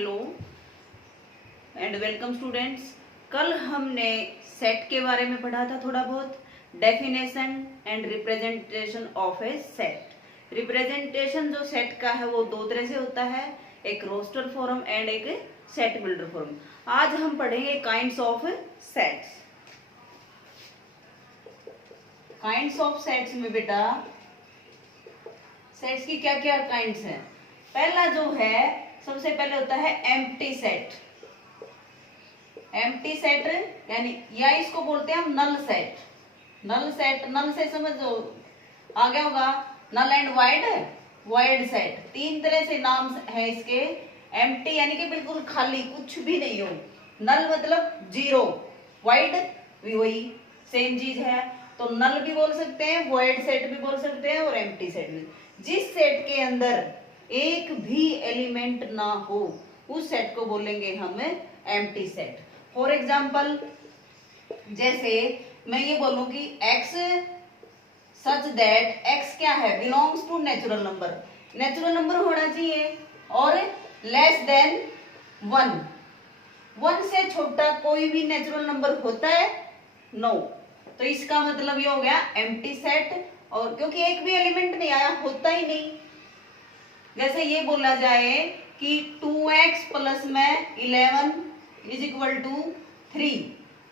Hello and welcome students. कल हमने set के बारे में पढ़ा था थोड़ा बहुत, definition and representation of A set. Representation जो सेट का है वो दो तरह से होता है, एक रोस्टर फॉर्म एंड एक सेट बिल्डर फॉर्म। आज हम पढ़ेंगे kinds of sets. Kinds of sets में बेटा सेट्स की क्या क्या काइंड्स हैं। पहला जो है, सबसे पहले होता है एम्प्टी सेट। एम्प्टी सेट यानी या इसको बोलते हैं हम नल सेट। नल सेट, नल से समझो आ गया होगा, null and void, void set. तीन तरह से नाम है इसके। एम्प्टी यानी कि बिल्कुल खाली, कुछ भी नहीं हो। नल मतलब जीरो, वाइड भी वही सेम चीज है, तो नल भी बोल सकते हैं, वाइड सेट भी बोल सकते हैं और एम्प्टी सेट भी। जिस सेट के अंदर एक भी एलिमेंट ना हो उस सेट को बोलेंगे हम एम्प्टी सेट। फॉर एग्जाम्पल, जैसे मैं ये बोलूं कि x सच दैट x क्या है, belongs to natural number. Natural number होना चाहिए और लेस देन 1। 1 से छोटा कोई भी नेचुरल नंबर होता है? नो। तो इसका मतलब ये हो गया एम्प्टी सेट, और क्योंकि एक भी एलिमेंट नहीं आया, होता ही नहीं। जैसे ये बोला जाए कि 2x प्लस में 11 इज इक्वल टू 3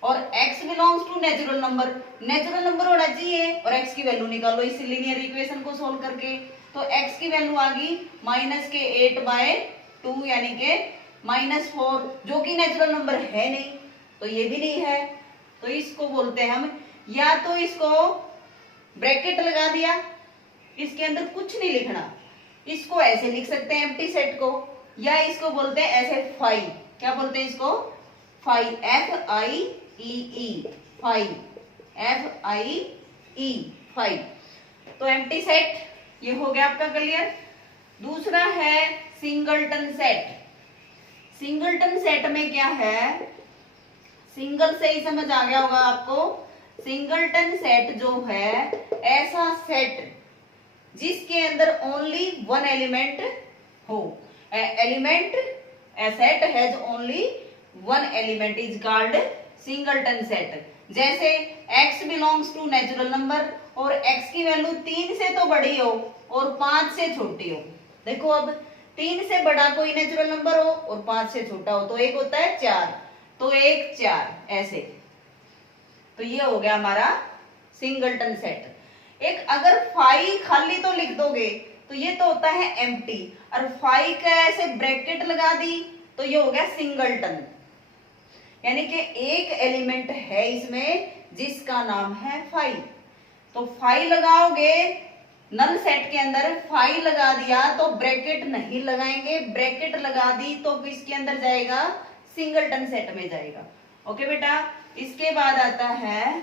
और x belongs to natural number. Natural number होना चाहिए और x की वैल्यू निकालो इस लीनियर इक्वेशन को सोल्व करके। तो x की वैल्यू आ गई -8/2 यानी के -4, जो कि नेचुरल नंबर है नहीं, तो ये भी नहीं है। तो इसको बोलते हैं हम, या तो इसको ब्रैकेट लगा दिया, इसके अंदर कुछ नहीं लिखना, इसको ऐसे लिख सकते हैं एम्प्टी सेट को, या इसको बोलते हैं ऐसे फाई। क्या बोलते हैं इसको? Phi, FIEE, phi, FIE, phi. तो एम्प्टी सेट ये हो गया आपका क्लियर। दूसरा है सिंगलटन सेट। सिंगलटन सेट में क्या है, सिंगल से ही समझ आ गया होगा आपको। सिंगलटन सेट जो है ऐसा सेट जिसके अंदर ओनली वन एलिमेंट हो। Element, a set has only one element is called singleton set। जैसे x belongs to natural number और x की वैल्यू 3 से तो बड़ी हो और 5 से छोटी हो। देखो अब 3 से बड़ा कोई नेचुरल नंबर हो और 5 से छोटा हो, तो एक होता है 4, तो 1 4 ऐसे। तो ये हो गया हमारा सिंगलटन सेट। एक अगर फाई खाली तो लिख दोगे तो ये तो होता है एम्प्टी, और फाई का ऐसे ब्रैकेट लगा दी तो ये हो गया सिंगलटन। यानी कि एक एलिमेंट है इसमें जिसका नाम है फाई। तो फाई लगाओगे नल सेट के अंदर, फाई लगा दिया तो ब्रैकेट नहीं लगाएंगे, ब्रैकेट लगा दी तो किसके अंदर जाएगा? सिंगलटन सेट में जाएगा। ओके बेटा। इसके बाद आता है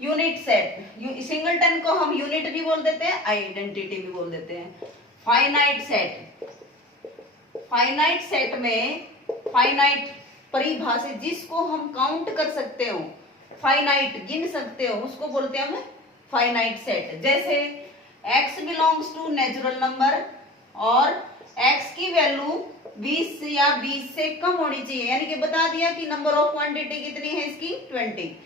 यूनिट सेट। सिंगलटन को हम यूनिट भी बोल देते हैं, आइडेंटिटी भी बोल देते हैं। Finite set. फाइनाइट सेट में फाइनाइट परिभाषित, जिसको हम काउंट कर सकते हो, फाइनाइट गिन सकते हो, उसको बोलते हैं हम फाइनाइट सेट। जैसे x belongs to natural number और x की वैल्यू 20 या 20 से कम होनी चाहिए, यानी कि बता दिया कि नंबर ऑफ क्वांटिटी कितनी है इसकी, 20।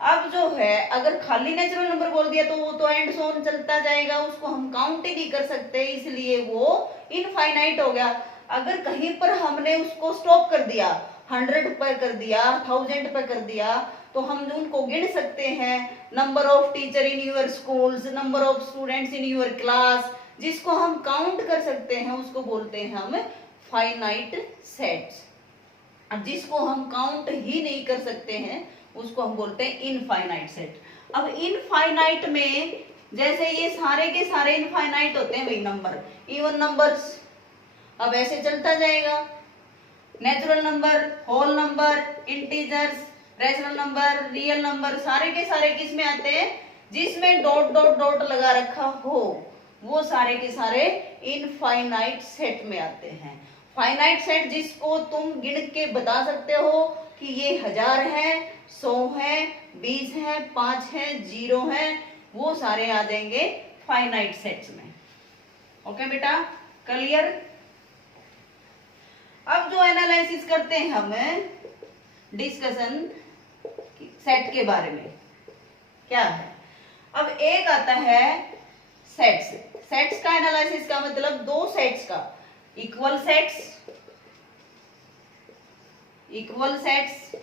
अब जो है अगर खाली नेचुरल नंबर बोल दिया तो वो तो एंड सोन चलता जाएगा, उसको हम काउंट ही नहीं कर सकते, इसलिए वो इनफाइनाइट हो गया। अगर कहीं पर हमने उसको स्टॉप कर दिया, 100 पर कर दिया, 1000 पर कर दिया, तो हम उनको गिन सकते हैं। Number of teacher in your schools, number of students in your class, जिसको हम काउंट कर सकते हैं उसको बोलते हैं हम फाइनाइट सेट्स। अब जिसको हम काउंट ही नहीं कर सकते हैं उसको हम बोलते हैं इनफाइनाइट सेट। अब इनफाइनाइट में जैसे ये सारे के सारे इनफाइनाइट होते हैं भाई नंबर, इवन नंबर्स, अब ऐसे चलता जाएगा। Natural number, whole number, integers, rational number, real number, सारे के सारे किस में आते हैं? जिसमें डॉट डॉट डॉट लगा रखा हो वो सारे के सारे इनफाइनाइट सेट में आते हैं। फाइनाइट सेट जिसको तुम गिन के बता सकते हो कि ये 1000 है, 100 है, 20 है, 5 है, 0 है, वो सारे आ जाएंगे फाइनाइट सेट्स में। ओके बेटा, क्लियर। अब जो एनालिसिस करते हैं हम डिस्कशन सेट के बारे में, क्या है। अब एक आता है सेट्स। सेट्स का एनालिसिस का मतलब दो सेट्स का, इक्वल सेट्स, इक्वल सेट्स,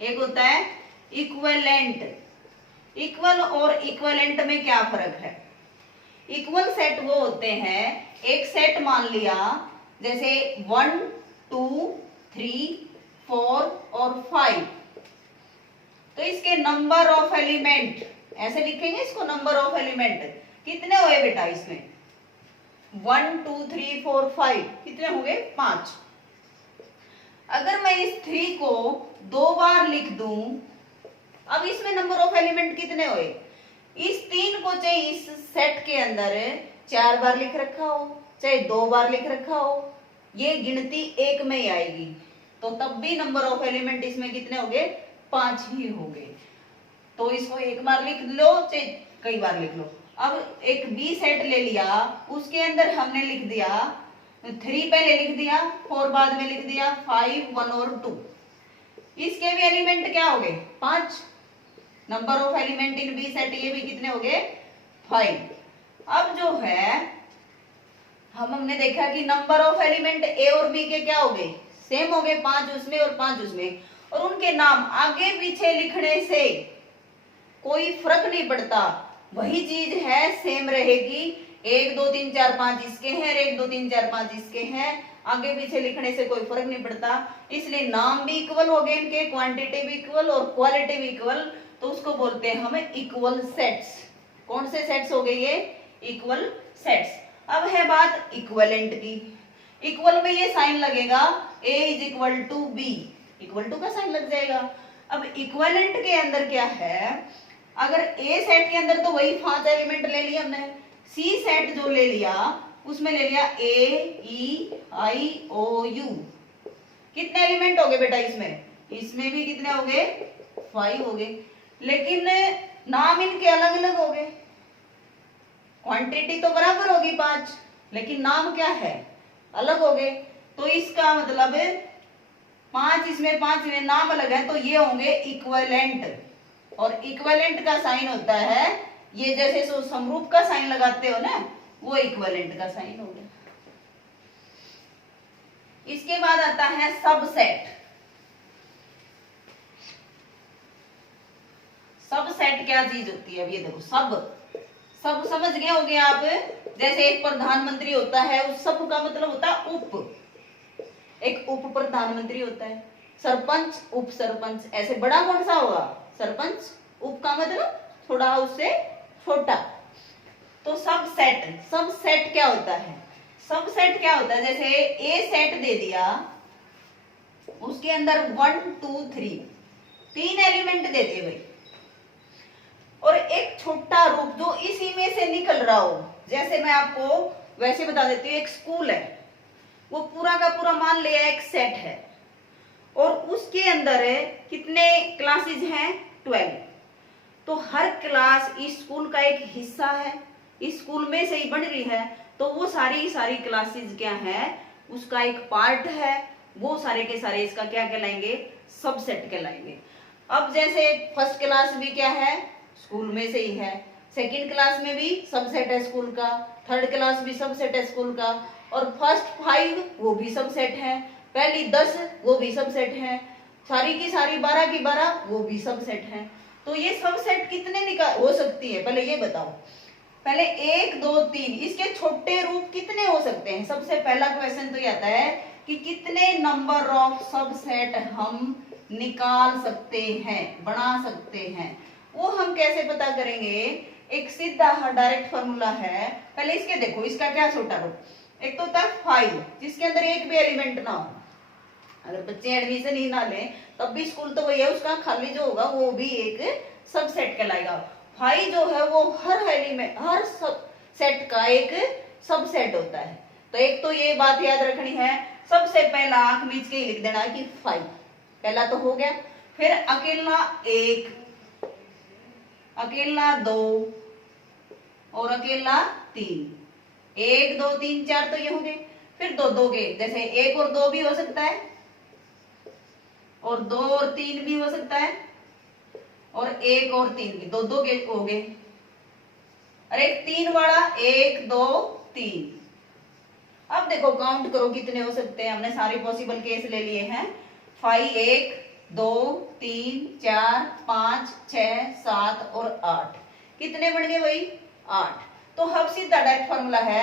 एक होता है इक्विवेलेंट। इक्वल और इक्विवेलेंट में क्या फर्क है। इक्वल सेट वो होते हैं, एक सेट मान लिया जैसे 1 2 3 4 और 5, तो इसके नंबर ऑफ एलिमेंट ऐसे लिखेंगे इसको, नंबर ऑफ एलिमेंट कितने हुए बेटा इसमें, 1 2 3 4 5, कितने हो गए 5। अगर मैं इस 3 को 2 बार लिख दूं, अब इसमें नंबर ऑफ एलिमेंट कितने हुए, इस 3 को चाहे इस सेट के अंदर 4 बार लिख रखा हो चाहे 2 बार लिख रखा हो, ये गिनती एक में ही आएगी, तो तब भी नंबर ऑफ एलिमेंट इसमें कितने हो गए, 5 ही हो गए। तो इसको एक बार लिख लो चाहे कई बार लिख लो। अब एक बी सेट ले लिया, उसके अंदर हमने लिख दिया 3 पहले लिख दिया, 4 बाद में लिख दिया, 5 1 और 2, इसके भी एलिमेंट क्या हो गए 5। Number of element in B set, ये भी कितने हो गए 5। अब जो है हमने देखा कि नंबर ऑफ एलिमेंट ए और बी के क्या हो गए, सेम हो गए, 5 उसमें और 5 उसमें, और उनके नाम आगे पीछे लिखने से कोई फर्क नहीं पड़ता, वही चीज है सेम रहेगी। 1 2 3 4 5 इसके हैं, 1 2 3 4 5 इसके हैं, आगे पीछे लिखने से कोई फर्क नहीं पड़ता, इसलिए नाम भी इक्वल हो गए इनके, क्वांटिटी भी इक्वल और क्वालिटी भी इक्वल, तो उसको बोलते हैं हमें इक्वल सेट्स। कौन से सेट्स हो गए ये, इक्वल सेट्स। अब है बात इक्विवेलेंट की। इक्वल में ये साइन लगेगा A is equal to B, equal to का साइन लग जाएगा। अब इक्विवेलेंट के अंदर क्या है, अगर A सेट के अंदर तो वही 5 एलिमेंट ले लिए हमने, C सेट जो ले लिया उसमें ले लिया A E I O U, कितने एलिमेंट हो गए बेटा इसमें, इसमें भी कितने हो गए 5 हो गए, लेकिन नाम इनके अलग अलग हो गए। क्वांटिटी तो बराबर होगी 5, लेकिन नाम क्या है अलग हो गए, तो इसका मतलब 5 इसमें 5 में नाम अलग है, तो ये होंगे इक्विवेलेंट। और इक्विवेलेंट का साइन होता है ये, जैसे सो समरूप का साइन लगाते हो ना, वो इक्विवेलेंट का साइन हो गया। इसके बाद आता है सबसेट। सबसेट क्या चीज होती है, अब ये देखो, सब समझ गए होगे आप। जैसे एक प्रधानमंत्री होता है, उस सब का मतलब होता है उप, एक उप प्रधानमंत्री होता है, सरपंच उप सरपंच, ऐसे बड़ा कौन सा होगा सरपंच, उप का मतलब थोड़ा उससे छोटा। तो सबसेट क्या होता है, सबसेट क्या होता है, जैसे ए सेट दे दिया, उसके अंदर 1 2 3 3 एलिमेंट दे दिए भाई, और एक छोटा रूप जो इसी में से निकल रहा हो, जैसे मैं आपको वैसे बता देती हूँ, एक स्कूल है, वो पूरा का पूरा मान लिया एक सेट है, और उसके अंदर कितने क्लासेस हैं 12, तो हर क्लास इस स्कूल का एक हिस्सा है, इस स्कूल में से ही बन रही है, तो वो सारी क्लासेस क्या है, उसका एक पार्ट है, वो सारे के सारे इसका क्या कहलाएंगे, सबसेट कहलाएंगे। अब जैसे फर्स्ट क्लास भी क्या है, स्कूल में से ही है, सेकंड क्लास में भी सबसेट है स्कूल का, थर्ड क्लास भी सबसेट है स्कूल का, और फर्स्ट 5 वो भी सबसेट है, पहली 10 वो भी सबसेट है, सारी की सारी 12 की 12 वो भी सबसेट है। तो ये सबसेट कितने निकाल हो सकती है, पहले ये बताओ, पहले 1 2 3 इसके छोटे रूप कितने हो सकते हैं। सबसे पहला क्वेश्चन तो ये आता है कि कितने नंबर ऑफ सबसेट हम निकाल सकते हैं, बना सकते हैं, वो हम कैसे पता करेंगे। एक सीधा डायरेक्ट फॉर्मूला है, पहले इसके देखो, इसका क्या छोटा रूप, एक तो होता है 5 जिसके अंदर एक भी एलिमेंट ना हो, अगर बच्चे एडमिशन ही ना लें तब भी स्कूल तो वही है, उसका खाली जो होगा वो भी एक सबसेट कहलाएगा। 5 जो है वो हर एलिमेंट, हर सब सेट का एक सबसेट होता है। तो एक तो ये बात याद रखनी है, सबसे पहला आंख मीच के ही लिख देना कि 5, पहला तो हो गया। फिर अकेला 1, अकेला 2 और अकेला 3, 1 2 3 4 तो ये हो गए। फिर दो दो के, जैसे 1 और 2 भी हो सकता है, और 2 और 3 भी हो सकता है, और 1 और 3 भी, दो दो के हो गए। अरे 3 वाला 1 2 3। अब देखो काउंट करो कितने हो सकते हैं, हमने सारे पॉसिबल केस ले लिए हैं। 5 1 2 3 4 5 6 7 और 8, कितने बन गए भाई? 8। तो अब सीधा डायरेक्ट फॉर्मूला है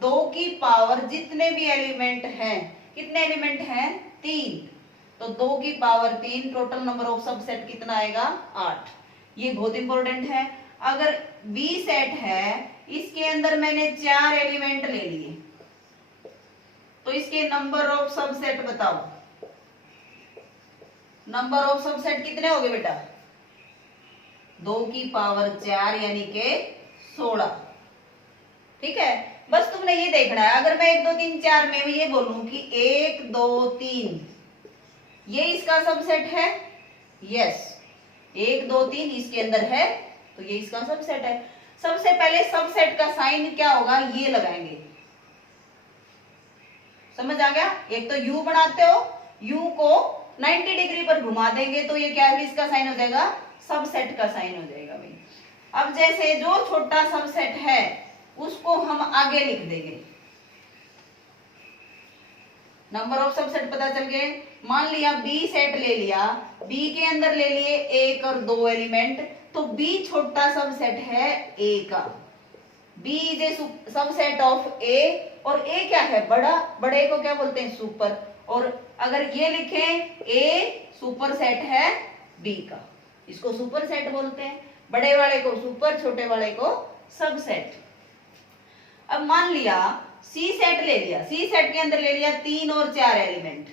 2 की पावर जितने भी एलिमेंट हैं, कितने एलिमेंट हैं? 3। तो 2 की power 3, total number of subset कितना आएगा? 8। ये बहुत इंपॉर्टेंट है। अगर बी सेट है, इसके अंदर मैंने 4 एलिमेंट ले लिए, तो इसके नंबर ऑफ सबसेट बताओ। नंबर ऑफ सबसेट कितने हो गए बेटा? 2 की पावर 4 यानी के 16। ठीक है, बस तुमने ये देखना है। अगर मैं 1 2 3 4 में भी ये बोलूं कि 1 2 3 ये इसका सबसेट है, यस 1 2 3 इसके अंदर है, तो ये इसका सबसेट है। सबसे पहले सबसेट का साइन क्या होगा, ये लगाएंगे। समझ आ गया? एक तो यू बनाते हो, यू को 90 डिग्री पर घुमा देंगे तो ये क्या है, इसका साइन हो जाएगा, सबसेट का साइन हो जाएगा भाई। अब जैसे जो छोटा सबसेट है उसको हम आगे लिख देंगे। नंबर ऑफ सबसेट पता चल गए। मान लिया बी सेट ले लिया, बी के अंदर ले लिए 1 और 2 एलिमेंट, तो बी छोटा सबसेट है ए का। B is A subset of A, और ए क्या है, बड़ा, बड़े को क्या बोलते हैं, सुपर। और अगर ये लिखें ए सुपर सेट है बी का, इसको सुपर सेट बोलते हैं। बड़े वाले को सुपर, छोटे वाले को सबसेट। अब मान लिया सी सेट ले लिया, सी सेट के अंदर ले लिया 3 और 4 एलिमेंट।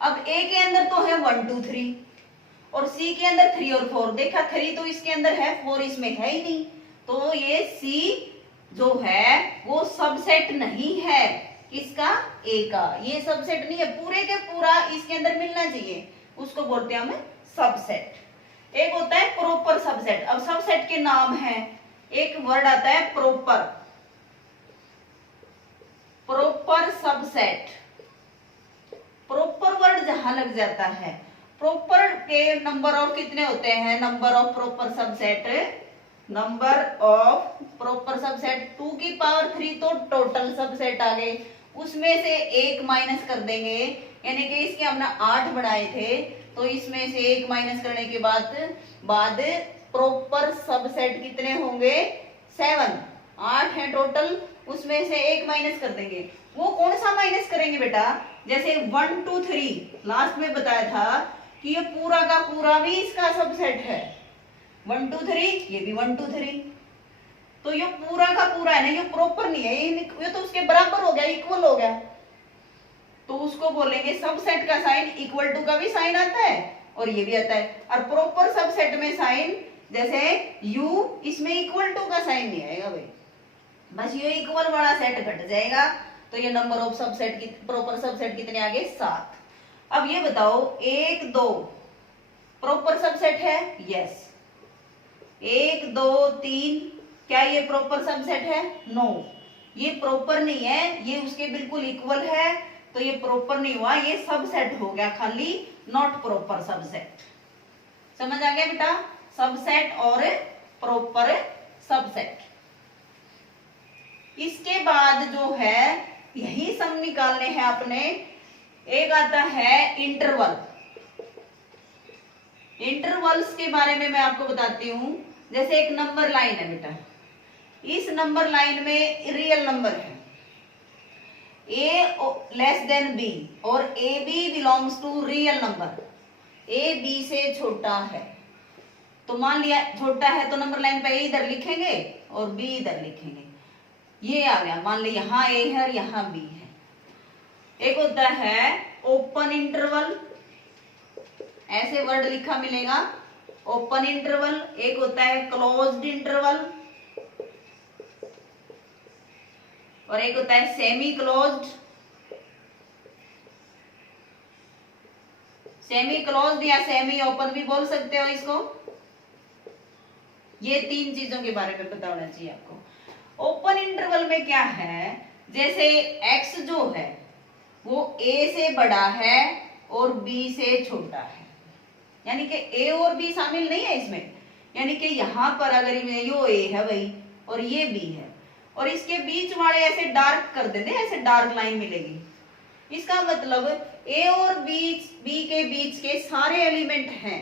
अब ए के अंदर तो है 1 2 3, और सी के अंदर 3 और 4। देखा 3 तो इसके अंदर है, 4 इसमें है ही नहीं, तो ये सी जो है वो सबसेट नहीं है किसका, ए का। ये सबसेट नहीं है, पूरे के पूरा इसके अंदर मिलना चाहिए, उसको बोलते हैं हम सबसेट। एक होता है प्रॉपर सबसेट। अब सबसेट के नाम है, एक वर्ड आता है proper, proper subset. Proper word जहां लग जाता है, प्रॉपर के नंबर ऑफ कितने होते हैं, number of proper subset, number of proper subset 2 की पावर 3, तो टोटल सबसेट आ गए। उसमें से 1 माइनस कर देंगे, यानी कि इसके हमने 8 बनाए थे, तो इसमें से 1 माइनस करने के बाद प्रॉपर सबसेट कितने होंगे, 7। 8 है टोटल, उसमें से 1 माइनस कर देंगे। वो कौन सा माइनस करेंगे बेटा, जैसे 1 2 3 लास्ट में बताया था कि ये पूरा का पूरा भी इसका सबसेट है। 1 2 3 ये भी 1 2 3, तो ये पूरा का पूरा है ना, ये प्रॉपर नहीं है, ये तो उसके बराबर हो गया, इक्वल हो गया, तो उसको बोलेंगे सबसेट का साइन इक्वल टू का भी साइन आता है और ये भी आता है। और प्रॉपर सबसेट में साइन, जैसे यू, इसमें इक्वल टू का साइन नहीं आएगा भाई, बस ये इक्वल वाला सेट घट जाएगा। तो ये नंबर ऑफ सबसेट की प्रॉपर सबसेट कितने आ गए, 7। अब ये बताओ 1 2 प्रॉपर सबसेट है, यस। 1 2 3 क्या ये प्रॉपर सबसेट है, नो, ये प्रॉपर नहीं है, ये उसके बिल्कुल इक्वल है, तो ये प्रॉपर नहीं हुआ, ये सबसेट हो गया खाली, नॉट प्रॉपर सबसेट। समझ आ गया बेटा, सबसेट और प्रॉपर सबसेट। इसके बाद जो है यही सम निकालने हैं अपने। एक आता है इंटरवल। इंटरवल्स के बारे में मैं आपको बताती हूं। जैसे एक नंबर लाइन है बेटा, इस नंबर लाइन में रियल नंबर है a लेस देन b और ab belongs to real number, a b से छोटा है। तो मान लिया छोटा है तो नंबर लाइन पे a इधर लिखेंगे और b इधर लिखेंगे, ये आ गया। मान ली यहाँ a है और यहाँ b है। एक होता है ओपन इंटरवल, ऐसे वर्ड लिखा मिलेगा ओपन इंटरवल। एक होता है क्लोज्ड इंटरवल और एक होता है सेमी क्लोज्ड। सेमी क्लोज्ड या सेमी ओपन भी बोल सकते हो इसको। ये 3 चीजों के बारे में पता होना चाहिए आपको। ओपन इंटरवल में क्या है, जैसे x जो है वो a से बड़ा है और b से छोटा है, यानी कि a और b शामिल नहीं है इसमें, यानी कि यहाँ पर अगर यो a है भाई और ये b है और इसके बीच वाले ऐसे डार्क कर देते, ऐसे डार्क लाइन मिलेगी, इसका मतलब a और b के बीच के सारे एलिमेंट हैं,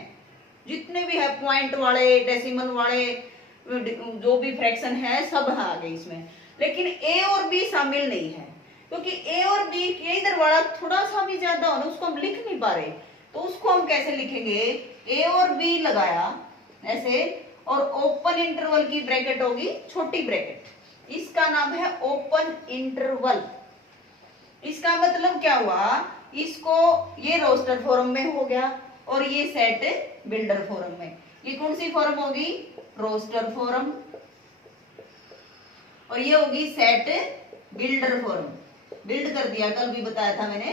जितने भी है पॉइंट वाले, डेसिमल वाले, जो भी फ्रैक्शन है सब आ गए इसमें, लेकिन a और b शामिल नहीं है, क्योंकि a और b के इधर वाला थोड़ा सा भी ज्यादा हो ना, उसको हम लिख नहीं पा रहे, तो उसको हम कैसे लिखेंगे, a और b लगाया ऐसे और ओपन इंटरवल की ब्रैकेट होगी छोटी ब्रैकेट, इसका नाम है ओपन इंटरवल। इसका मतलब क्या हुआ, इसको ये रोस्टर फॉर्म में हो गया और ये सेट बिल्डर फॉर्म में, ये कौन सी फॉर्म होगी, रोस्टर फॉर्म, और ये होगी सेट बिल्डर फॉर्म, बिल्ड कर दिया, कल भी बताया था मैंने।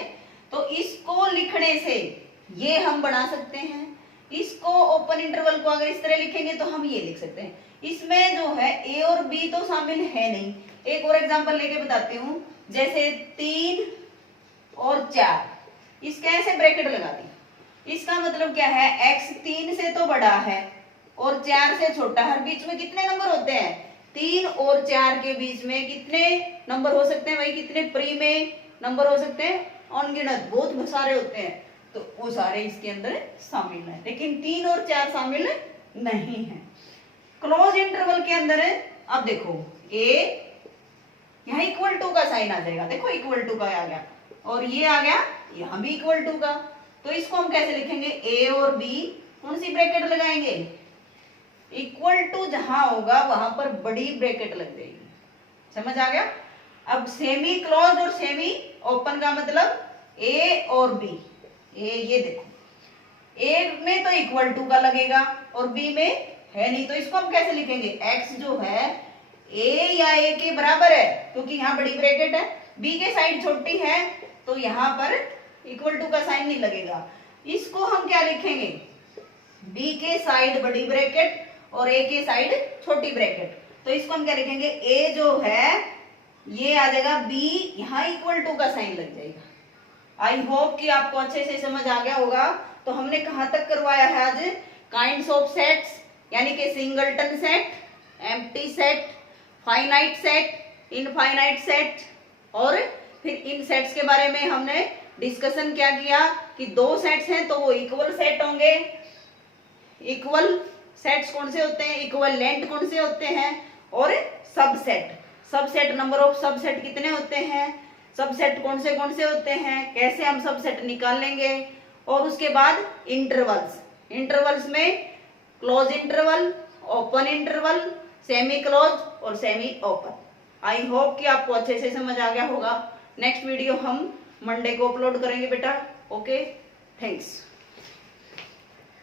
तो इसको लिखने से ये हम बना सकते हैं, इसको ओपन इंटरवल को अगर इस तरह लिखेंगे तो हम ये लिख सकते हैं। इसमें जो है a और b तो शामिल है नहीं, एक और एग्जांपल लेके बताती हूँ, जैसे 3 और 4, इसके ऐसे ब्रैकेट लगा दी, इसका मतलब क्या है, x 3 से तो बड़ा है और 4 से छोटा है, बीच में कितने नंबर होते हैं, 3 और 4 के बीच में कितने नंबर हो सकते हैं भाई, कितने प्री में नंबर हो सकते हैं, अनगिनत, बहुत सारे होते हैं, तो वो सारे इसके अंदर शामिल है, लेकिन 3 और 4 शामिल नहीं है। क्लोज इंटरवल के अंदर अब देखो a यहाँ इक्वल टू का साइन आ जाएगा, देखो इक्वल टू का आ गया और ये आ गया यहाँ भी इक्वल टू का, तो इसको हम कैसे लिखेंगे, a और b कौन सी ब्रैकेट लगाएंगे, इक्वल टू जहां होगा वहां पर बड़ी ब्रैकेट लग जाएगी, समझ आ गया। अब सेमी क्लोज और सेमी ओपन का मतलब a और b, ये देखो a में तो इक्वल टू का लगेगा और b में है नहीं, तो इसको हम कैसे लिखेंगे, x जो है a या a के बराबर है, क्योंकि यहाँ बड़ी ब्रैकेट है, b के साइड छोटी है तो यहाँ पर इक्वल टू का साइन नहीं लगेगा, इसको हम क्या लिखेंगे, b के साइड बड़ी ब्रैकेट और a के साइड छोटी ब्रैकेट, तो इसको हम क्या लिखेंगे, a जो है ये आ जाएगा b, यहाँ इक्वल टू का साइन लग जाएगा। आई होप कि आपको अच्छे से समझ आ गया होगा। तो हमने कहां तक करवाया है आज, काइंड्स ऑफ सेट्स, यानी कि singleton set, empty set, finite set, infinite set, और फिर इन सेट्स के बारे में हमने डिस्कशन क्या किया कि दो सेट्स हैं तो वो इक्वल सेट होंगे, इक्वल सेट्स कौन से होते हैं, इक्वल लेंथ कौन से होते हैं, और subset, subset number of subset कितने होते हैं, सबसेट कौन से होते हैं, कैसे हम सबसेट निकाल लेंगे, और उसके बाद इंटरवल्स, इंटरवल्स में close interval, open interval, semi close और सेमी ओपन। आई होप कि आपको अच्छे से समझ आ गया होगा। नेक्स्ट वीडियो हम मंडे को अपलोड करेंगे बेटा। Okay, thanks.